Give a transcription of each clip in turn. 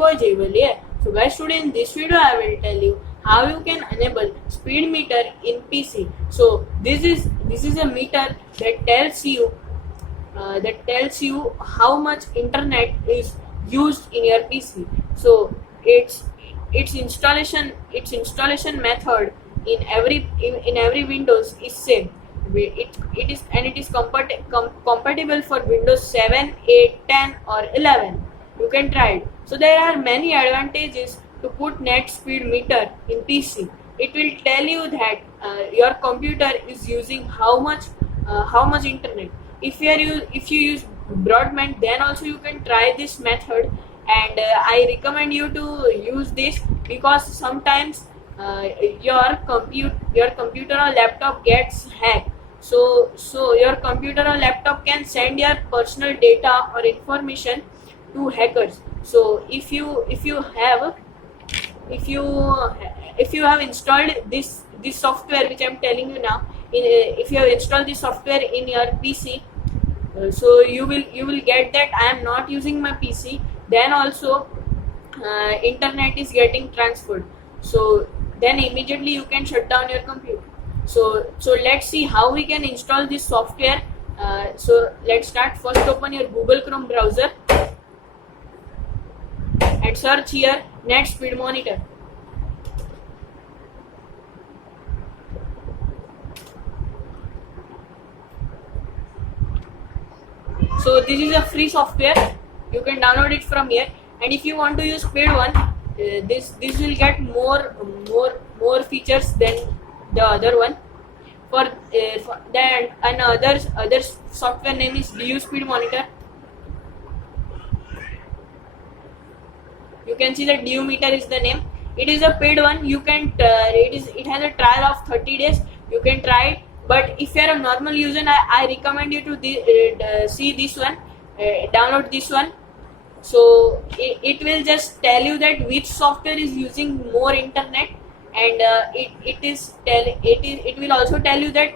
boy Jaival here. So guys, today in this video I will tell you how you can enable speed meter in PC. So this is a meter that tells you how much internet is used in your PC. So its installation method in every Windows is same. It is compatible for Windows 7, 8, 10 or 11. You can try it. So there are many advantages to put net speed meter in PC. It will tell you that your computer is using how much internet. If you use broadband, then also you can try this method, and I recommend you to use this because sometimes your computer or laptop gets hacked. So your computer or laptop can send your personal data or information to hackers. So if you have installed this software which I am telling you now, if you have installed this software in your PC, so you will get that I am not using my PC, then also internet is getting transferred. So then immediately you can shut down your computer. So let's see how we can install this software. So let's start. First, open your Google Chrome browser and search here Net Speed Monitor. So this is a free software. You can download it from here. And if you want to use paid one, this will get more features than the other one. For that, other software name is DU Speed Monitor. You can see that DU meter is the name. It is a paid one. You can it has a trial of 30 days. You can try it. But if you are a normal user, I recommend you to see this one, download this one. So it will just tell you that which software is using more internet, and it will also tell you that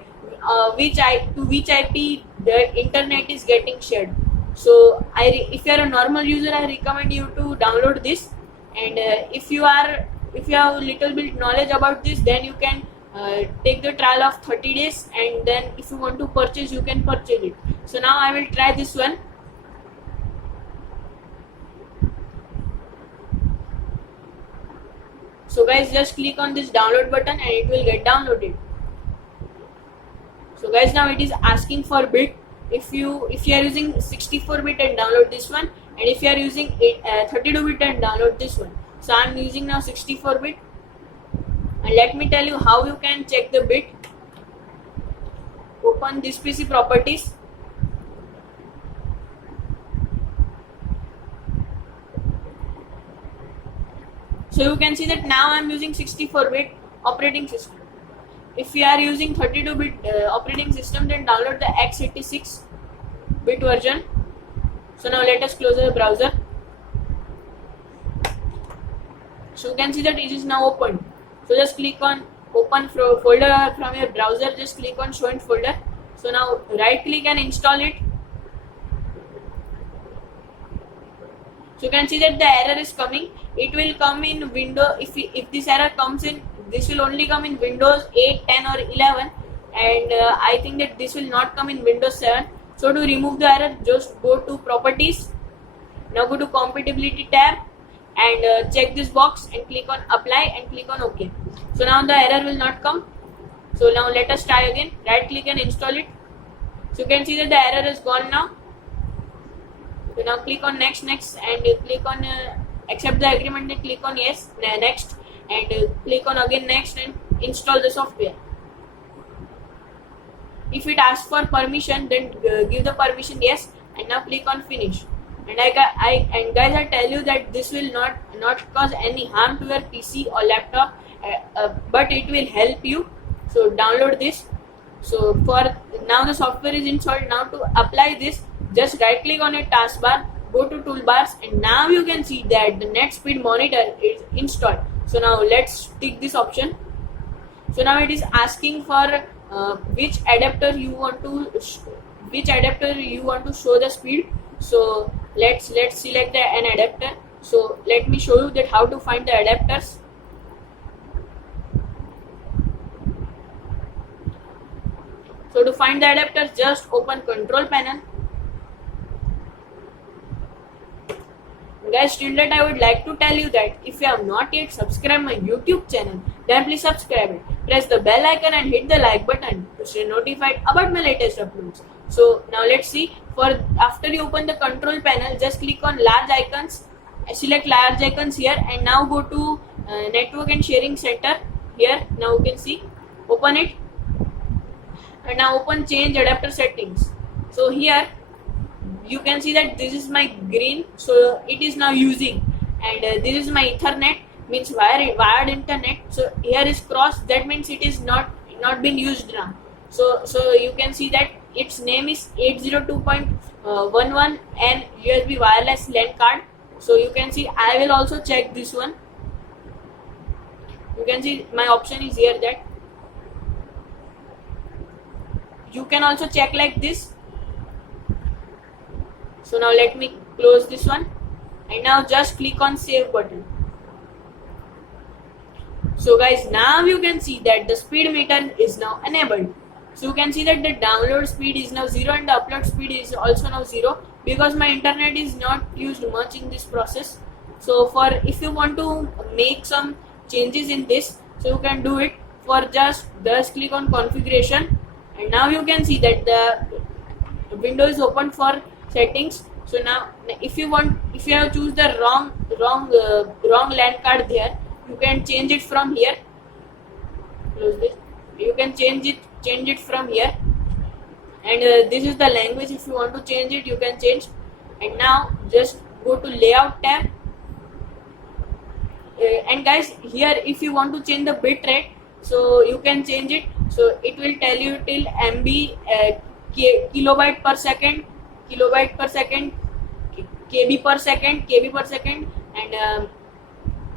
which IP the internet is getting shared. So if you are a normal user, I recommend you to download this. And if you have a little bit knowledge about this, then you can take the trial of 30 days, and then if you want to purchase, you can purchase it. So now I will try this one. So guys, just click on this download button and it will get downloaded. So guys, now it is asking for bit. If you are using 64-bit and download this one, and if you are using 32-bit and download this one. So I am using now 64-bit. And let me tell you how you can check the bit. Open this PC properties. So you can see that now I am using 64-bit operating system. If you are using 32-bit operating system, then download the x86-bit version. So now let us close the browser. So you can see that it is now opened. So just click on open folder from your browser. Just click on show in folder. So now right click and install it. So you can see that the error is coming. It will come in Windows. If this error comes in, this will only come in Windows 8, 10 or 11, and I think that this will not come in Windows 7. So to remove the error, just go to properties. Now go to compatibility tab and check this box and click on apply and click on OK. So now the error will not come. So now let us try again. Right click and install it. So you can see that the error is gone now. So now click on next and click on accept the agreement and click on yes, next, and click on again next and install the software. If it asks for permission, then give the permission yes, and now click on finish. And guys, I tell you that this will not cause any harm to your PC or laptop, but it will help you. So download this. So for now the software is installed. Now to apply this, just right click on your taskbar, go to toolbars, and now you can see that the Net Speed Monitor is installed. So now let's tick this option. So now it is asking for which adapter you want to show the speed. So let's select an adapter. So let me show you that how to find the adapters. So to find the adapters, just open control panel. Guys, till that I would like to tell you that if you have not yet subscribed my YouTube channel, then please subscribe it. Press the bell icon and hit the like button to stay notified about my latest uploads. So now let's see. For after you open the control panel, just click on large icons. Select large icons here and now go to network and sharing center. Here now you can see. Open it and now open change adapter settings. So here you can see that this is my green, so it is now using, and this is my Ethernet, means wired internet. So here is cross, that means it is not been used now. So you can see that its name is 802.11 and USB wireless LAN card. So you can see I will also check this one. You can see my option is here, that you can also check like this. So now let me close this one and now just click on save button. So guys, now you can see that the speed meter is now enabled. So you can see that the download speed is now 0 and the upload speed is also now 0, because my internet is not used much in this process. So for if you want to make some changes in this, so you can do it. For just click on configuration and now you can see that the window is open for settings. So now if you have choose the wrong LAN card there, you can change it from here. Close this. You can change it from here, and this is the language. If you want to change it, you can change. And now just go to layout tab, and guys, here if you want to change the bit rate, so you can change it. So it will tell you till MB, kilobyte per second, kb per second, and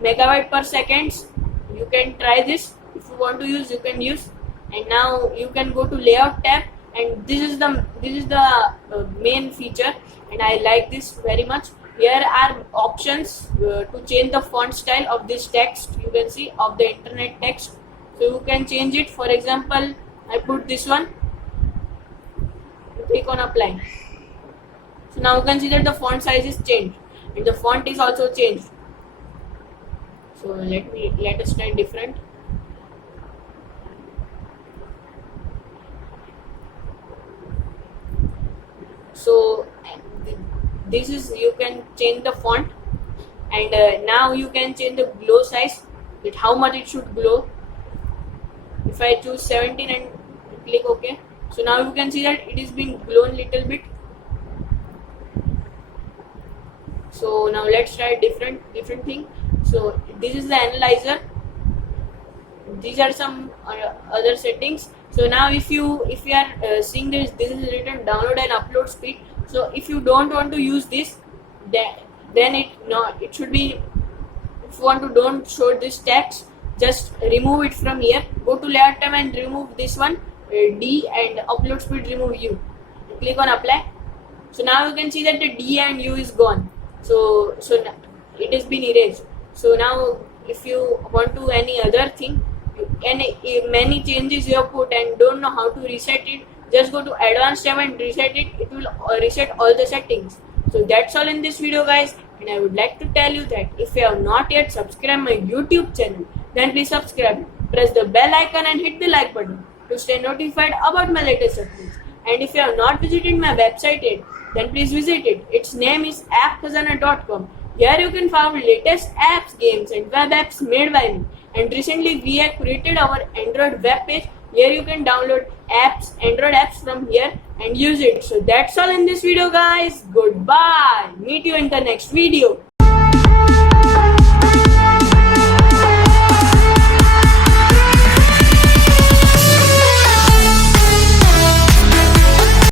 megabyte per seconds. You can try this. If you want to use, you can use. And now you can go to layout tab, and this is the main feature, and I like this very much. Here are options to change the font style of this text. You can see of the internet text. So you can change it. For example, I put this one. Click on apply. So now you can see that the font size is changed and the font is also changed. So let us try different. So this is, you can change the font, and now you can change the glow size, that how much it should glow. If I choose 17 and click OK, so now you can see that it is being glown little bit. So now let's try different thing. So this is the analyzer. These are some other settings. So now if you are seeing this is written download and upload speed. So if you don't want to use this, then it should be, if you want to don't show this text, just remove it from here. Go to layout tab and remove this one, D, and upload speed remove U. Click on apply. So now you can see that the D and U is gone. So it has been erased. So now if you want to any other thing, many changes you have put and don't know how to reset it, just go to advanced tab and reset it. It will reset all the settings. So that's all in this video, guys, and I would like to tell you that if you have not yet subscribed my YouTube channel, then please subscribe. Press the bell icon and hit the like button to stay notified about my latest uploads. And if you have not visited my website yet, then please visit it. Its name is appkhazana.com. Here you can find latest apps, games and web apps made by me. And recently we have created our Android web page. Here you can download Android apps from here and use it. So that's all in this video, guys. Goodbye. Meet you in the next video.